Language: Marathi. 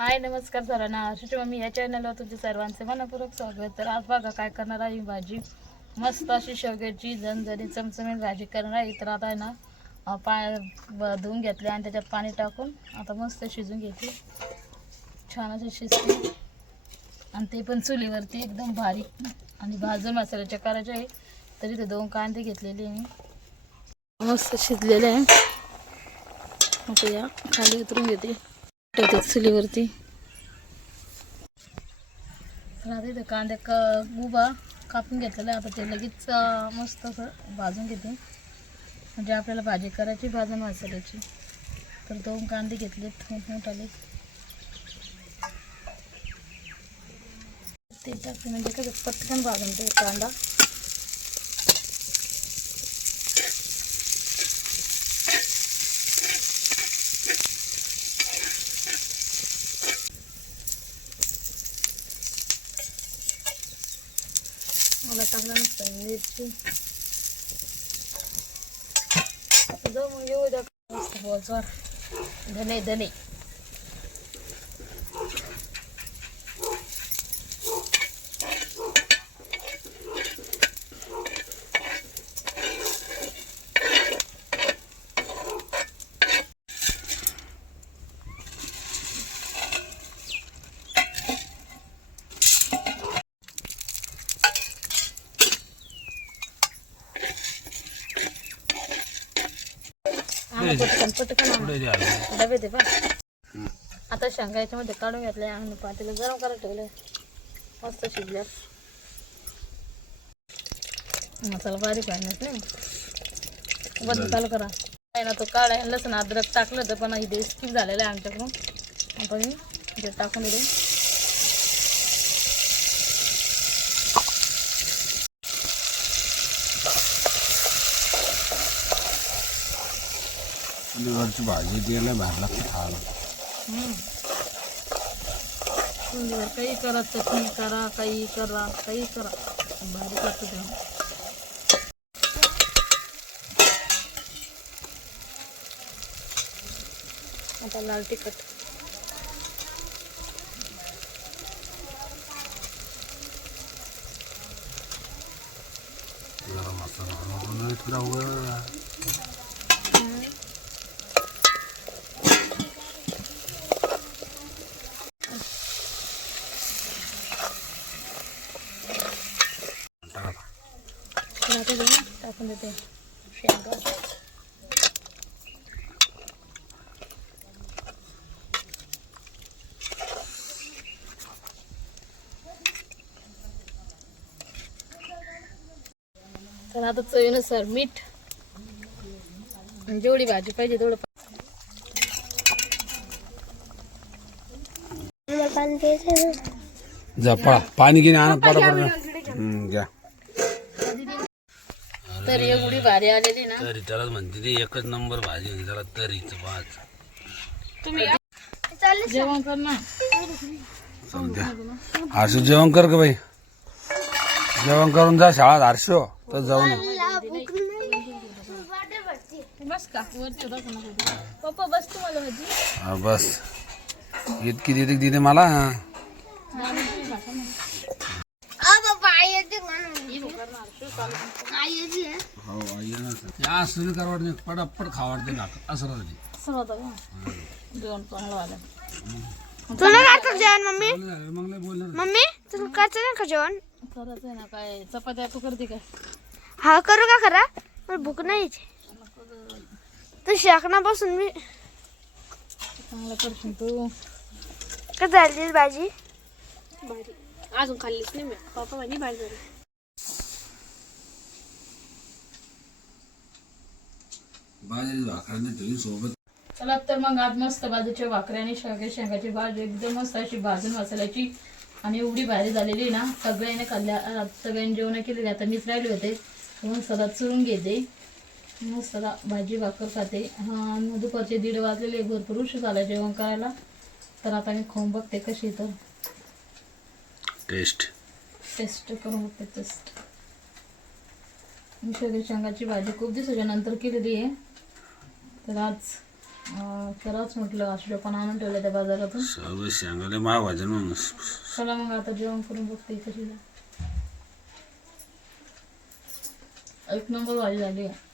हाय नमस्कार सर्वांना आशिष मम्मी या चॅनलवर तुमचे सर्वांचे मनपूर्वक स्वागत. तर आज बघा काय करणार आहे भाजी? मस्त अशी शेवग्याची जणजणी चमचमीत भाजी करणार आहे. तर आता आहे ना पा ब- धुवून घेतले आणि त्याच्यात पाणी टाकून आता मस्त शिजून घेते. छान अशी शिजते. आणि ते पण चुलीवरती एकदम बारीक आणि भाजून मसाल्याच्या करायचे आहे तरी ते दोन कांदे घेतलेले आहे मी. मस्त शिजलेले आहे. आता या खाली उतरून घेते. ठेवते चुलीवरती. तर आता इथं कांद्या क उभा कापून घेतलेला आहे. आता ते लगेच मस्त असं भाजून घेते. म्हणजे आपल्याला भाजी करायची भाजून मसाल्याची. तर दोन कांदे घेतलेत मोठाले. ते टाकते. म्हणजे कसं पटकन भाजून ते कांदा. मला टाकला नसतं मिरची. जाऊ मग येऊ द्या मस्त बोलचवर धने धने आणा पटकन पटकन आणा. डबे दे बा. आता शेंगा याच्यामध्ये काढून घेतले आणि पातेलं गरम करायला ठेवले. मस्त शिजल्या मसाला बारीक आणत नाही? बंद चालू करा. काय ना तो काढा. लसण अद्रक टाकलं होतं पण इथे स्किप झालेलं आहे आमच्याकडून. मी इथे टाकून दिले चुलीवरची भाजी द्यायला बाहेर लागते खायला काही करा चटणी करा काही करा काही करा भारी लागतं तेव्हा आता लाल तिखट गरम मसाला म्हणून इतका उघडा. टाका. राहते घेऊन टाकून देते शेंगा तर आता चवीनुसार मीठ. आणि जेवढी भाजी पाहिजे तेवढं पा- जा पळा. पाणी घेणे आणत पडा पडा घ्या. तर एवढी भारी आलेली ना. तरी त्यालाच म्हणते ते एकच नंबर भाजी होती त्याला तरीच पाच तुम्ही जेवण कर ना. हर्षू जेवण कर ग बाई. जेवण करून जा शाळात हर्षो तर जाऊ ना बस का? वरती दाखव नको. पप्पा बस तुम्हाला भाजी. हा, बस. इतकी देते दिली मला या सुरू करवड नाही पटापट खावडते ना असं राहते जेवण तुला मम्मी? मग नाही. बोलणार मम्मी तुला करतो ना का जेवण? खरंच आहे ना काय चपात्या तू करते काय हा करू का खरा? मला भूक नाही. तू शाकणापासून मी चांगलं करशील तू. का झाली भाजी? अजून खाल्लीच नाही मी. पप्पा माझी भाजी. झाली बाजरी भाकरांनी ठेवली सोबत चला तर मग आज मस्त बाजूच्या भाकऱ्या आणि शेवग्या शेंगाची भाजी एकदम मस्त अशी भाजून मसाल्याची. आणि एवढी भारी झालेली ना सगळ्यांनी खाल्ल्या सगळ्यांनी जेवण केलेली आता मीच राहिले होते म्हणून सदा चुरून घेते. मस्त सदा भाजी भाकर खाते. हा दुपारचे दीड वाजलेले भरपूर उशीर झाला जेवण करायला. तर आता मी खाऊन बघते कशी तर. टेस्ट. टेस्ट करून बघते टेस्ट. मी शेवग्या शेंगाची भाजी खूप दिवसाच्या नंतर केलेली आहे. तर आज खरंच म्हटलं अशा पण आणून ठेवलं त्या बाजारातून. सर्व शेंगाले महाग भाज्या म्हणून चला मग आता जेवण करून बघते कशी. एक नंबर भाजी झाली. आहे